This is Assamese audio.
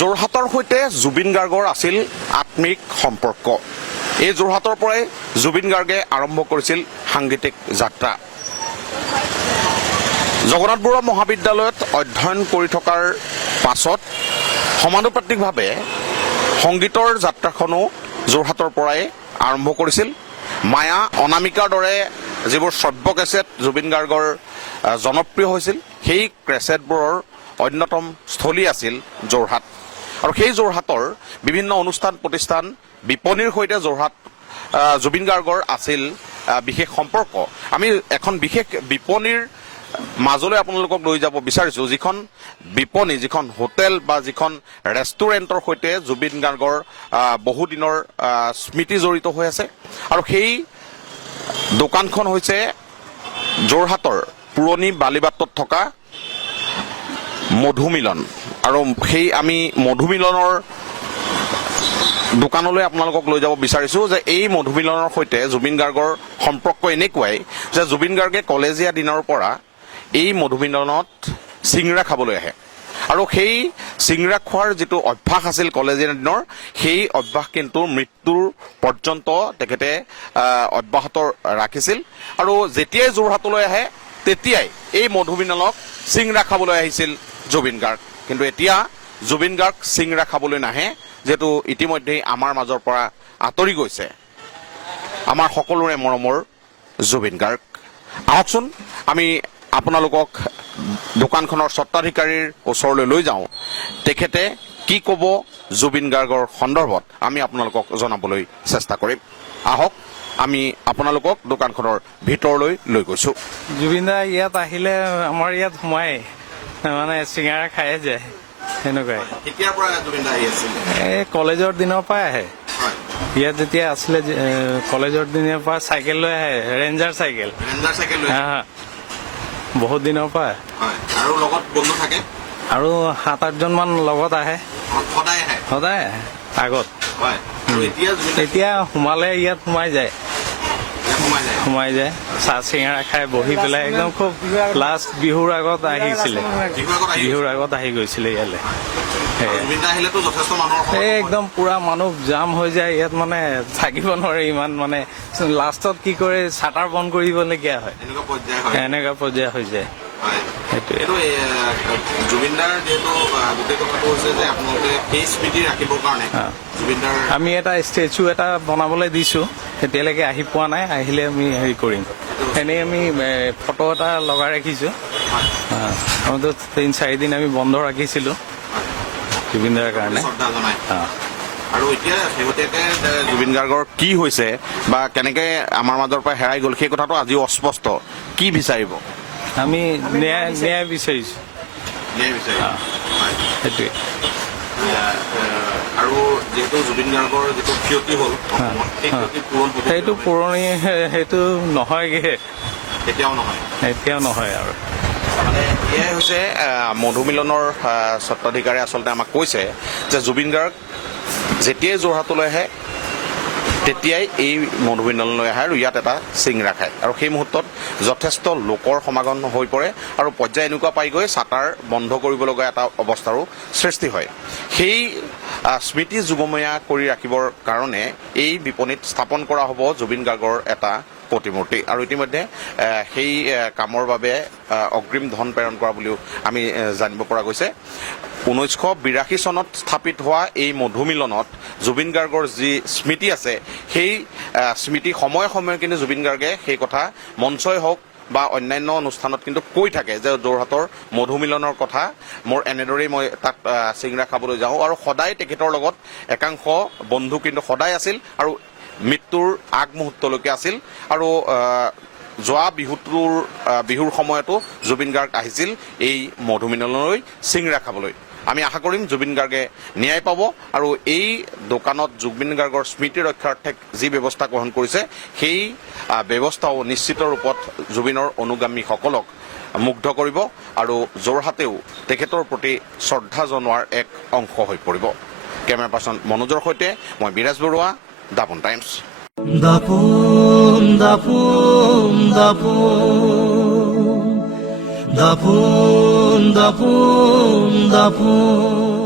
যোৰহাটৰ সৈতে জুবিন গাৰ্গৰ আছিল আত্মিক সম্পৰ্ক। এই যোৰহাটৰ পৰাই জুবিন গাৰ্গে আৰম্ভ কৰিছিল সাংগীতিক যাত্ৰা। জগন্নাথ বৰুৱা মহাবিদ্যালয়ত অধ্যয়ন কৰি থকাৰ পাছত সমানুপাতিকভাৱে সংগীতৰ যাত্ৰাখনো যোৰহাটৰ পৰাই আৰম্ভ কৰিছিল। মায়া, অনামিকাৰ দৰে যিবোৰ শ্ৰব্য কেছেট জুবিন গাৰ্গৰ জনপ্ৰিয় হৈছিল, সেই কেছেটবোৰৰ অন্যতম স্থলী আছিল যোৰহাট। আৰু সেই যোৰহাটৰ বিভিন্ন অনুষ্ঠান প্ৰতিষ্ঠান বিপণীৰ সৈতে জুবিন গাৰ্গৰ আছিল বিশেষ সম্পৰ্ক। আমি এখন বিশেষ বিপণীৰ মাজলৈ আপোনালোকক লৈ যাব বিচাৰিছোঁ, যিখন বিপণী, যিখন হোটেল বা যিখন ৰেষ্টুৰেণ্টৰ সৈতে জুবিন গাৰ্গৰ বহুদিনৰ স্মৃতি জড়িত হৈ আছে। আৰু সেই দোকানখন হৈছে যোৰহাটৰ পুৰণি বালিবাটত থকা মধুমিলন। আৰু সেই আমি মধুমিলনৰ দোকানলৈ আপোনালোকক লৈ যাব বিচাৰিছোঁ যে এই মধুমিলনৰ সৈতে জুবিন গাৰ্গৰ সম্পৰ্ক এনেকুৱাই যে জুবিন গাৰ্গে কলেজীয়া দিনৰ পৰা এই মধুমিলনত চিংৰা খাবলৈ আহে। আৰু সেই চিংৰা খোৱাৰ যিটো অভ্যাস আছিল কলেজীয়া দিনৰ, সেই অভ্যাস কিন্তু মৃত্যুৰ পৰ্যন্ত তেখেতে অব্যাহত ৰাখিছিল। আৰু যেতিয়াই যোৰহাটলৈ আহে তেতিয়াই এই মধুমিলনক চিংৰা খাবলৈ আহিছিল জুবিন গাৰ্গ। কিন্তু এতিয়া জুবিন গাৰ্গ চিংৰা খাবলৈ নাহে, যিহেতু ইতিমধ্যেই আমাৰ মাজৰ পৰা আঁতৰি গৈছে আমাৰ সকলোৰে মৰমৰ জুবিন গাৰ্গ। আহকচোন আমি আপোনালোকক দোকানখনৰ স্বত্বাধিকাৰীৰ ওচৰলৈ লৈ যাওঁ। তেখেতে কি ক'ব জুবিন গাৰ্গৰ সন্দৰ্ভত আমি আপোনালোকক জনাবলৈ চেষ্টা কৰিম। আহক আমি আপোনালোকক দোকানখনৰ ভিতৰলৈ লৈ গৈছোঁ। জুবিন দা ইয়াত আহিলে আমাৰ ইয়াত সোমাই মানে চিঙাৰা খাই যায় সেনেকুৱাই। কেতিয়াৰ পৰা জুবিন দা আহি আছিল? এই কলেজৰ দিনৰ পৰাই আহে। ইয়াত যেতিয়া আছিলে কলেজৰ দিনৰ পৰা চাইকেল লৈ আহে, ৰেঞ্জাৰ চাইকেল। বহুত দিনৰ পৰা। আৰু লগত বন্ধু থাকে? আৰু 7-8জন মান লগত আহে। সদায় আহে আগত। এতিয়া সোমালে ইয়াত সোমাই যায়, চাহ চিঙৰা খাই বহি পেলাই একদম খুব লাষ্ট বিহুৰ আগত আহিছিলে, বিহুৰ আগত আহি গৈছিলে ইয়ালৈ। এই একদম পুৰা মানুহ জাম হৈ যায় ইয়াত, মানে থাকিব নোৱাৰে ইমান। মানে লাষ্টত কি কৰে, চাটাৰ বন্ধ কৰিবলগীয়া হয়, এনেকুৱা পৰ্যায় হৈ যায়। আমি এটা ষ্টেচু এটা বনাবলৈ দিছো, এতিয়ালৈকে আহি পোৱা নাই। আহিলে আমি হেৰি কৰিম। এনেই আমি ফটো এটা লগাই ৰাখিছো। আমিতো 3-4 দিন আমি বন্ধ ৰাখিছিলো জুবিন দাৰ কাৰণে। আৰু এতিয়া শেহতীয়াকে জুবিন গাৰ্গৰ কি হৈছে বা কেনেকে আমাৰ মাজৰ পৰা হেৰাই গ'ল, সেই কথাটো আজিও অস্পষ্ট। কি বিচাৰিব? আমি ন্যায় বিচাৰিছো। সেইটোৱে। আৰু যিহেতু জুবিন গাৰ্গৰ যিটো ক্ষতি হ'ল, সেইটো পুৰণি, সেইটো নহয়গে, এতিয়াও নহয় আৰু। মানে এয়াই হৈছে মধুমিলনৰ স্বত্বাধিকাৰী আচলতে আমাক কৈছে যে জুবিন গাৰ্গ যেতিয়াই যোৰহাটলৈ আহে তেতিয়াই এই মধুমিলনলৈ আহে আৰু ইয়াত এটা চিংৰা খায়। আৰু সেই মুহূৰ্তত যথেষ্ট লোকৰ সমাগম হৈ পৰে আৰু পৰ্যায় এনেকুৱা পাইগৈ চাটাৰ বন্ধ কৰিব লগা এটা অৱস্থাৰো সৃষ্টি হয়। সেই স্মৃতি যুগমীয়া কৰি ৰাখিবৰ কাৰণে এই বিপণীত স্থাপন কৰা হ'ব জুবিন গাৰ্গৰ এটা প্ৰতিমূৰ্তি। আৰু ইতিমধ্যে সেই কামৰ বাবে অগ্ৰিম ধন প্ৰেৰণ কৰা বুলিও আমি জানিব পৰা গৈছে। 1982 চনত স্থাপিত হোৱা এই মধুমিলনত জুবিন গাৰ্গৰ যি স্মৃতি আছে, সেই স্মৃতি সময়ে সময়ে কিন্তু জুবিন গাৰ্গে সেই কথা মঞ্চই হওক বা অন্যান্য অনুষ্ঠানত কিন্তু কৈ থাকে যে যোৰহাটৰ মধুমিলনৰ কথা, মোৰ এনেদৰেই মই তাত চিংৰা খাবলৈ যাওঁ। আৰু সদায় তেখেতৰ লগত একাংশ বন্ধু কিন্তু সদায় আছিল আৰু মৃত্যুৰ আগমুহূৰ্তলৈকে আছিল। আৰু যোৱা বিহুৰ সময়তো জুবিন গাৰ্গ আহিছিল এই মধুমিলনলৈ চিংৰা খাবলৈ। আমি আশা কৰিম জুবিন গাৰ্গে ন্যায় পাব আৰু এই দোকানত জুবিন গাৰ্গৰ স্মৃতি ৰক্ষাৰ্থে যি ব্যৱস্থা গ্ৰহণ কৰিছে, সেই ব্যৱস্থাও নিশ্চিত ৰূপত জুবিনৰ অনুগামীসকলক মুগ্ধ কৰিব আৰু যোৰহাটেও তেখেতৰ প্ৰতি শ্ৰদ্ধা জনোৱাৰ এক অংশ হৈ পৰিব। কেমেৰা পাৰ্চন মনোজৰ সৈতে মই বিৰাজ বৰুৱা, দাপোন টাইমছ। দাপোন দাপোন দাপোন দাপোন দাপোন দাপোন